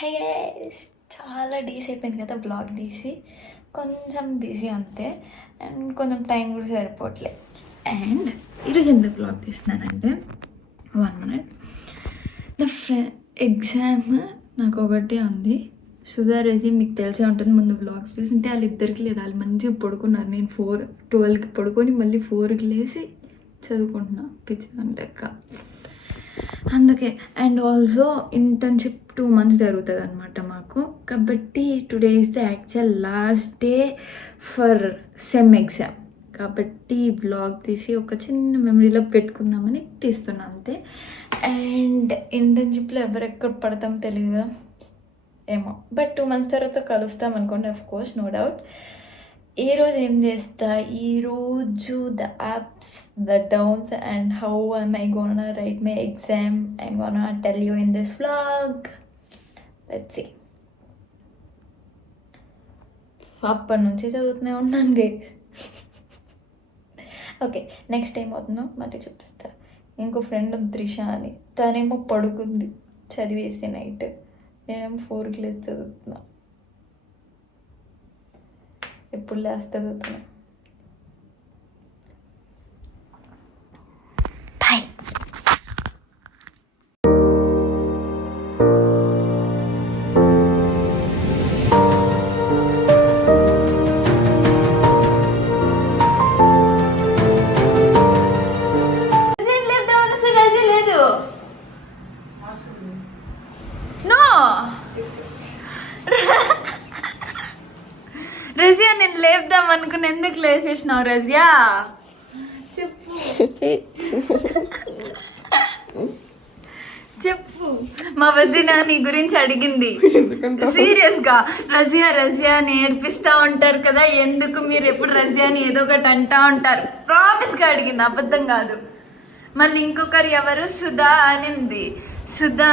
Hey guys, చాలా days అయిపోయింది కదా బ్లాగ్ తీసి. కొంచెం బిజీ అంతే, అండ్ కొంచెం టైం కూడా సరిపోవట్లే. అండ్ ఈరోజు ఎందుకు బ్లాగ్ తీస్తున్నానంటే 1 minute, నా ఎగ్జామ్ నాకు ఒకటే ఉంది. సుధా రెజీ మీకు తెలిసే ఉంటుంది, ముందు బ్లాగ్స్ చూసింటే వాళ్ళిద్దరికి లేదు, వాళ్ళు మంచిగా పడుకున్నారు. నేను 12కి పడుకొని మళ్ళీ 4కి లేచి చదువుకుంటున్నా పిచ్చిదాని లెక్క. అందుకే అండ్ ఆల్సో ఇంటర్న్షిప్ 2 months జరుగుతుంది అనమాట మాకు. కాబట్టి today is the actual last day for sem exam. కాబట్టి బ్లాగ్ తీసి ఒక చిన్న మెమరీలో పెట్టుకుందామని తీస్తున్నాను అంతే. అండ్ ఇంటర్న్షిప్లో ఎవరెక్కడ పడతాం తెలియదు ఏమో, బట్ 2 months తర్వాత కలుస్తాం అనుకోండి, ఆఫ్ కోర్స్, నో డౌట్. ఈరోజు ఏం చేస్తా, ఈరోజు the ups, the downs and how am I gonna write my exam, I'm gonna tell you in this vlog. Let's see. అప్పటి నుంచి చదువుతూనే ఉన్నాను గైస్. ఓకే, నెక్స్ట్ టైం అవుతుందో మళ్ళీ చూపిస్తా. ఇంకో ఫ్రెండ్ త్రిష అని, తనేమో పడుకుంది చదివేసి నైట్, నేనేమో 4కి లేచి చదువుతున్నా. ఎప్పుడు లేస్తుంది తను. బాయ్. లేదు నో రజియా, నేను లేపుదాం అనుకుని ఎందుకు లేసేసినావు రజియా? చెప్పు చెప్పు. మా వదిన నీ గురించి అడిగింది సీరియస్గా. రజియాని ఏడ్పిస్తూ ఉంటారు కదా, ఎందుకు మీరు ఎప్పుడు రజియాని ఏదో ఒకటి అంటా ఉంటారు? ప్రామిస్గా అడిగింది, అబద్ధం కాదు. మళ్ళీ ఇంకొకరు ఎవరు, సుధా అనింది. సుధా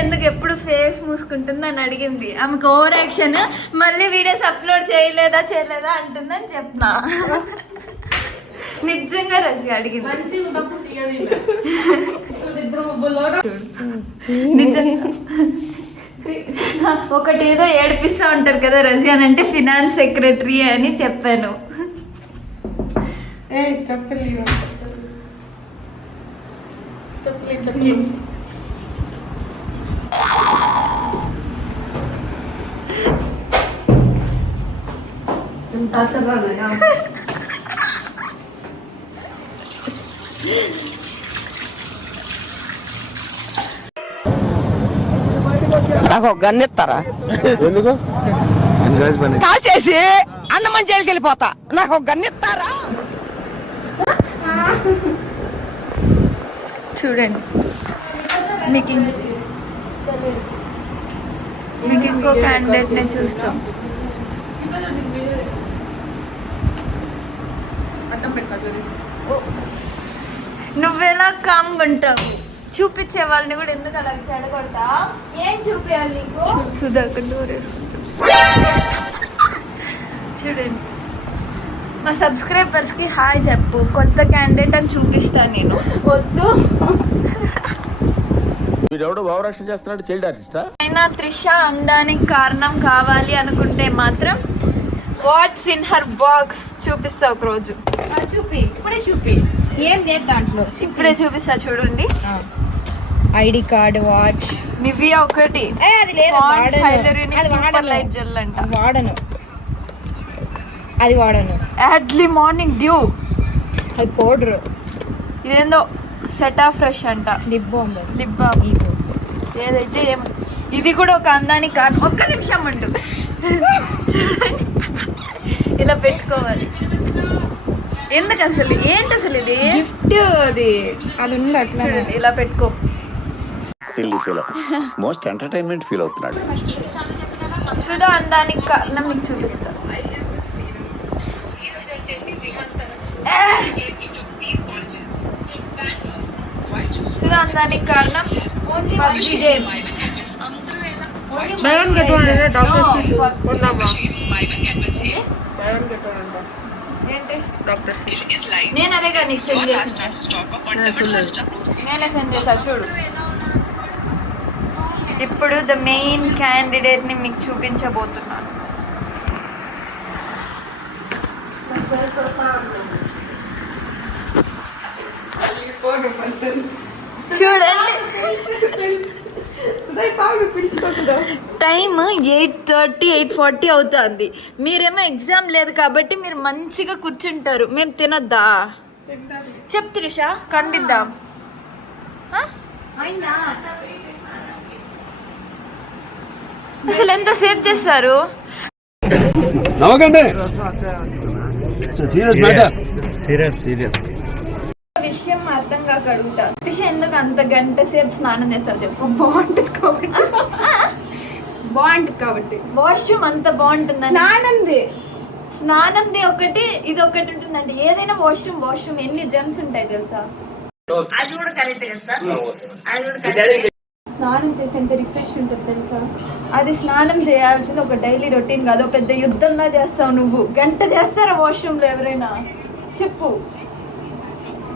ఎందుకు ఎప్పుడు ఫేస్ మూసుకుంటుంది అని అడిగింది. ఆమెకు ఓవర్ యాక్షన్, మళ్ళీ వీడియోస్ అప్లోడ్ చేయలేదా అంటుందని చెప్పిన. నిజంగా రసి అడిగింది. ఒకటి ఏదో ఏడిపిస్తూ ఉంటారు కదా రసి అని, అంటే ఫినాన్స్ సెక్రటరీ అని చెప్పాను. నాకు ఒక గన్ ఇస్తారా? ఎందుకు కాల్ చేసి అన్నమని జైలుకి వెళ్ళిపోతా. నాకు ఒక గన్ ఇస్తారా? చూడండి, మీకు ఇంకో క్యాండిడేట్ ని చూస్తాం. నువ్వెలా కామ్గా ఉంటావు? చూపించే వాళ్ళని కూడా ఎందుకు అలా చెడగొడతా? ఏం చూపించాలి నీకు? చూడండి, మా సబ్స్క్రైబర్స్కి హాయ్ చెప్పు. కొత్త క్యాండిడేట్ అని చూపిస్తాను నేను. వద్దు, భావరక్షణ చేస్తున్నాడు, చైల్డ్ ఆర్టిస్టా? అయినా త్రిష అందానికి కారణం కావాలి అనుకుంటే మాత్రం వాట్స్ ఇన్ హర్ బాక్స్ చూపిస్తా ఒక రోజు. చూపి, ఇప్పుడే చూపి. ఏం లేదు దాంట్లో, ఇప్పుడే చూపిస్తా చూడండి. ఐడి కార్డ్, వాచ్, నివియా ఒకటి, అది లేదు, లైట్ జెల్ అంట. వాడను, అది వాడను. యాడ్లీ మార్నింగ్ డ్యూ, అది పౌడర్. ఇదేందో సెటా ఫ్రెష్ అంట, లిప్ బామ్. ఏదైతే ఏం, ఇది కూడా ఒక అందానికి కారణం. ఒక్క నిమిషం ఉండు, చూడండి ఇలా పెట్టుకోవాలి. ఎందుకు అసలు, ఏంటి అసలు ఇది? గిఫ్ట్ అది ఉంది అట్లా. ఇలా పెట్టుకో. మోస్ట్ ఎంటర్టైన్మెంట్ ఫీల్ అవుతున్నాడు. సుధా అందానికి కారణం మీకు చూపిస్తా. సుధా అందానికి కారణం పబ్జీ గేమ్. ఏంటి నేను అదే కానీ సెండ్ చేస్తాను. నేనే సెండ్ చేసా చూడు. ఇప్పుడు ద మెయిన్ క్యాండిడేట్ని మీకు చూపించబోతున్నాను. చూడండి, టైమ్ 8:30 8:40 అవుతుంది. మీరేమో ఎగ్జామ్ లేదు కాబట్టి మీరు మంచిగా కూర్చుంటారు. మేము తినొద్దా? చెప్ త్రిష, ఖండిద్దాం. అసలు ఎంత సేవ్ చేస్తారు? విషయం అర్థం కాక అడుగుతా, త్రిష ఎందుకు అంత గంట సేపు స్నానం చేస్తారు చెప్పు? బాగుంటుంది కాబట్టి. బాగుంటుంది కాబట్టి. వాష్రూమ్ అంత బాగుంటుంది. స్నానంది ఒకటి, ఇది ఒకటి ఉంటుందండి. ఏదైనా వాష్రూమ్ ఎన్ని జెమ్స్ ఉంటాయి తెలుసా? అది కూడా కరెక్ట్ కదా సార్? అది కూడా కరెక్ట్. స్నానం చేస్తే ఎంత రిఫ్రెష్ ఉంటుంది తెలుసా? అది స్నానం చేయాల్సిన ఒక డైలీ రొటీన్ కాదు, పెద్ద యుద్ధంలా చేస్తావు నువ్వు. గంట చేస్తారా వాష్రూమ్ లో ఎవరైనా? చెప్పు.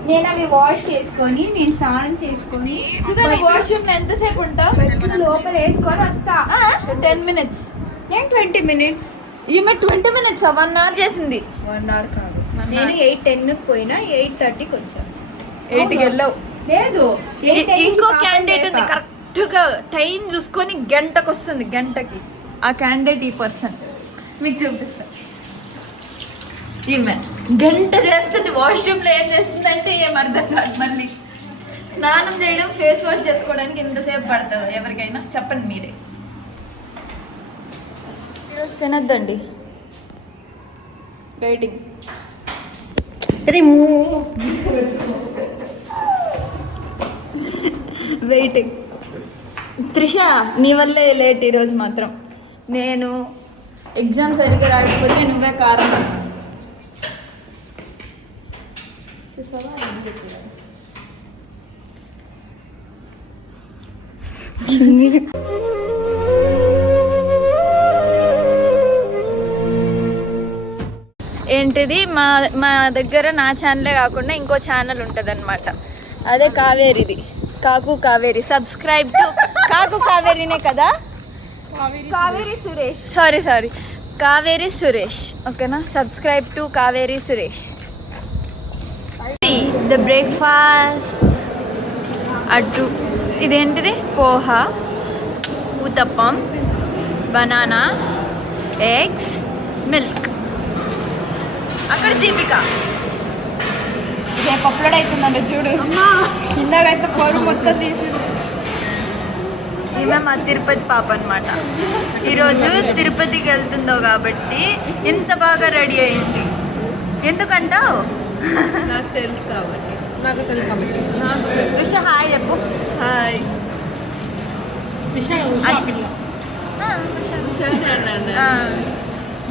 నేను అవి వాష్ చేసుకొని నేను స్నానం చేసుకొని వాష్రూమ్ లో ఎంతసేపు ఉంటా? లోపల వేసుకొని వస్తా. 10 minutes. నేను 20 minutes. ఈమె 20 minutes 1 hour చేసింది. 1 hour కాదు. నేను 8:10కి పోయినా 8:30కి వచ్చాను. 8కి వెళ్ళావు. లేదు, ఇంకో క్యాండిడేట్ ఉంది కరెక్ట్ గా టైం చూసుకొని గంటకు వస్తుంది. గంటకి ఆ క్యాండిడేట్ ఈ పర్సన్ మీకు చూపిస్తా. ఈమె గంట చేస్తుంది వాష్రూమ్ లో. ఏం చేస్తుంది అంటే ఏం అర్థం కాదు. మళ్ళీ స్నానం చేయడం, ఫేస్ వాష్ చేసుకోవడానికి ఎంతసేపు పడుతుంది ఎవరికైనా? చెప్పండి మీరే. ఈరోజు తినద్దండి, వెయిటింగ్. వెయిటింగ్. త్రిష, నీ వల్లే లేట్ ఈరోజు మాత్రం. నేను ఎగ్జామ్ సరిగ్గా రాకపోతే నువ్వే కారణం. ఏంటిది, మా దగ్గర నా ఛానలే కాకుండా ఇంకో ఛానల్ ఉంటుంది అనమాట. అదే కావేరిది, కాకు కావేరి. సబ్స్క్రైబ్ టు కాకు కావేరినే కదా? కావేరి సురేష్. సారీ కావేరి సురేష్. ఓకేనా? Subscribe to Kaveri Suresh. The breakfast అటు ఇదేంటిది? Poha, uthappam, banana, eggs, milk. అక్కడ దీపిక రేపు అప్లోడ్ అవుతుందండి చూడు. ఇందాకైతే పౌరు మొత్తం తీసింది. ఈమె మా తిరుపతి పాప అనమాట. ఈరోజు తిరుపతికి వెళ్తుందో కాబట్టి ఇంత బాగా రెడీ అయింది. ఎందుకంటావు? నాకు తెలుసు కాబట్టి. ఉష హాయ్ చెప్పు. హాయ్.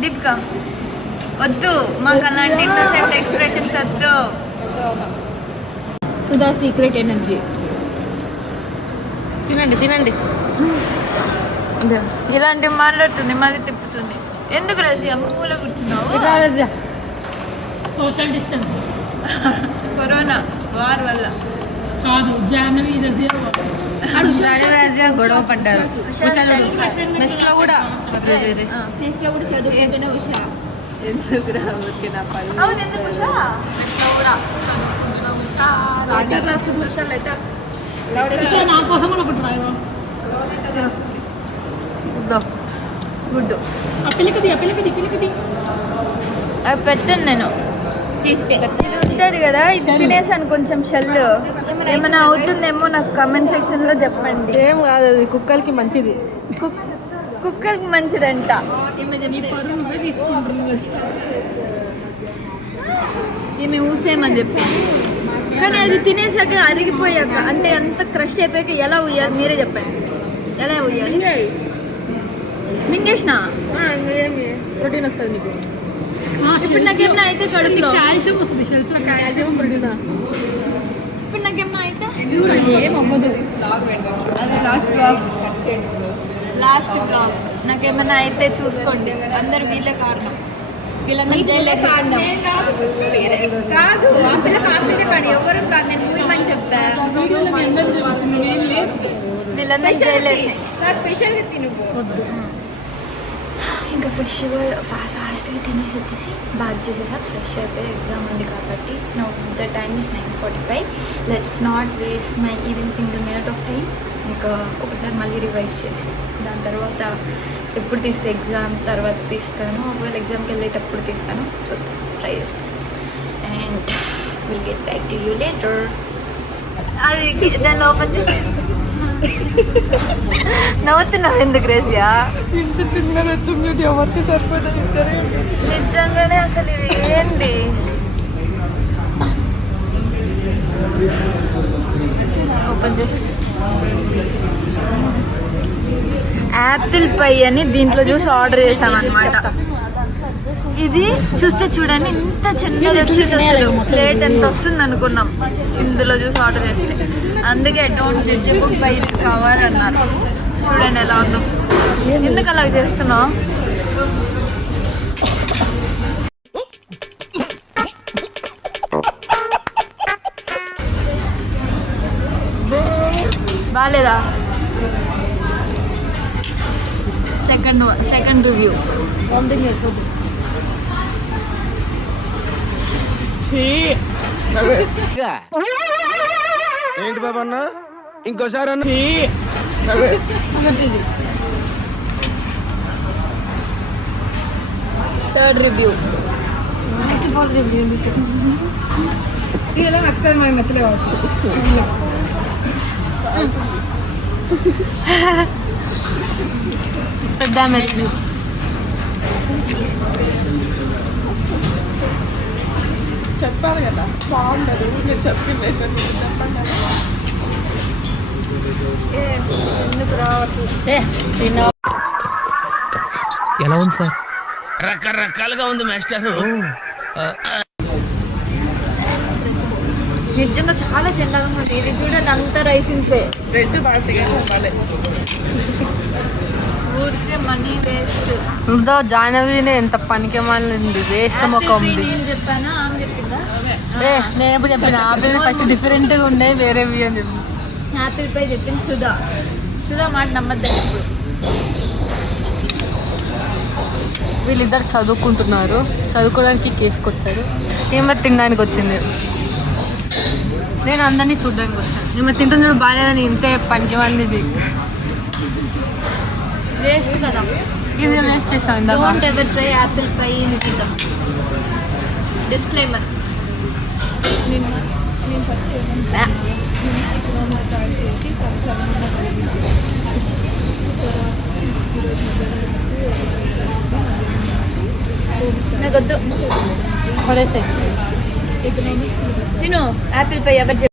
దీపిక వద్దు, మాకు అలాంటి ఇన్నోసెంట్ ఎక్స్ప్రెషన్స్ వద్దు. Sudha secret energy. తినండి. ఇలాంటివి మాట్లాడుతుంది, మళ్ళీ తిప్పుతుంది. ఎందుకు రజియా మూల కూర్చున్నావు? Social distance. కరోనా వార్ వల్ల కాదు, జాహ్నవి రజియా గొడవ పడ్డారు. మెస్లో కూడా చదువుకుంటూనే ఉషా. ఎందుకు రాబోతున్నా అవును, ఎందుకు ఉషా మెస్లో కూడా నా కోసం కూడా ఒకటి రాయవా? గుడ్. ఆ పిల్లకది అవి పెట్టాను నేను. ఉంటుంది కదా, ఇది తినేసాను కొంచెం. షెల్ ఏమైనా అవుతుందేమో నాకు కమెంట్ సెక్షన్లో చెప్పండి. ఏం కాదు, అది కుక్కలకి మంచిది. కుక్కలకి మంచిదంట. ఈమె ఊసేయమని చెప్పి, కానీ అది తినేసాక అరిగిపోయాక అంటే అంత క్రష్ అయిపోయాక ఎలా ఉయ్యాలి మీరే చెప్పండి. ఎలా ఉయ్యాలి? మింగేసిన ప్రోటీన్ వస్తుంది నీకు. ఇప్పుడు నాకేమన్నా అయితే కడుపులో కాల్షియం వస్తుంది. షెల్స్లో కాల్షియం, ప్రోటీన్. ఇప్పుడు నాకేమన్నా అయితే ఏం అవ్వదు. అదే లాస్ట్ బ్లాగ్. నాకేమన్నా అయితే చూసుకోండి. అందరు వీళ్ళే కారణం. వీళ్ళందరూ జైలు కాదు, ఆ పిల్ల కాఫీనే పడి ఎవరు కాదు. నేను మూవీ చెప్పా. వీడియోలో మీ అందరూ చూపించింది, నేను లేదు. వీళ్ళందరూ జైలేసాయి. స్పెషల్గా తిను. ఇంకా ఫ్రెష్గా ఫాస్ట్గా తినేసి వచ్చేసి బాగా చేసేసా. ఫ్రెష్ అయిపోయి ఎగ్జామ్ ఉంది కాబట్టి now the time is 9:45. Let's not waste my even single minute of time. ఇంకా ఒకసారి మళ్ళీ రివైజ్ చేసి దాని తర్వాత ఎప్పుడు తీస్తే ఎగ్జామ్ తర్వాత తీస్తాను, ఒకవేళ ఎగ్జామ్కి వెళ్ళేటప్పుడు తీస్తాను, చూస్తాను, ట్రై చేస్తాను. And will get back to you later. అది దాన్ని ఓపెన్ చేసి నవ్వుతున్నావు ఎందుకు రేసియా? ఇంత చిన్నది వచ్చింది ఎవరికి సరిపోతుంది ఇద్దరే. నిజంగానే అసలు ఇది ఏంటి? ఓపెన్ చేసి యాపిల్ పై అని దీంట్లో చూసి ఆర్డర్ చేసామన్నమాట. ఇది చూస్తే చూడండి ఎంత చిన్నది వచ్చింది, అసలు ప్లేట్ ఎంత వస్తుంది అనుకున్నాం ఇందులో చూసి ఆర్డర్ చేస్తే. అందుకే don't judge a book by its cover అన్నారు. చూడండి ఎలా ఉందో. ఎందుకు అలా చేస్తున్నావు? బాగాలేదా? Second review. ఏంటి బాబా అన్న ఇంకోసారి అన్న థర్డ్ రివ్యూ. ఇలా అక్సర్ మన మధ్యలో పెద్ద రివ్యూ. చెప్పారు కదా బాగుండదు, నేను చెప్పింది ఎందుకు రావట్లేదు? ఎలా ఉంది సార్? రకరకాలుగా ఉంది మాస్టర్. నిజంగా చాలా చెండాగా ఉంది. ఇది చూడండి అంతా రైసింగ్సే. రెడ్ పార్టీగా ఊరికే మనీ వేస్ట్. ఉందో జాహ్నవినే ఎంత పనికి మాలింది, వేస్ట్ మొక్క ఉంది. నేను చెప్పానా ఆమె చెప్పిందా? నేను చెప్పిన ఆపిల్ ఫస్ట్ డిఫరెంట్గా ఉండే వేరే అని చెప్పి యాపిల్ పై చెప్పింది సుధా మాట నమ్మద్దండి. ఇప్పుడు వీళ్ళిద్దరు చదువుకుంటున్నారు, చదువుకోవడానికి కేఫ్కి వచ్చారు. ఏమో తినడానికి వచ్చింది. నేను అందరినీ చూడడానికి వచ్చాను. ఏమో తింటున్నాడు బాగాలేదని ఇంతే పనికి వాళ్ళది. వేస్ట్ కదా. ఇది వేస్ట్ చేస్తాం ఇందాక. Don't ever try Apple pi in కింద. డిస్క్లైమర్. నాకొద్దు. పడేసాయి. తిను యాపిల్ పై ఎవరు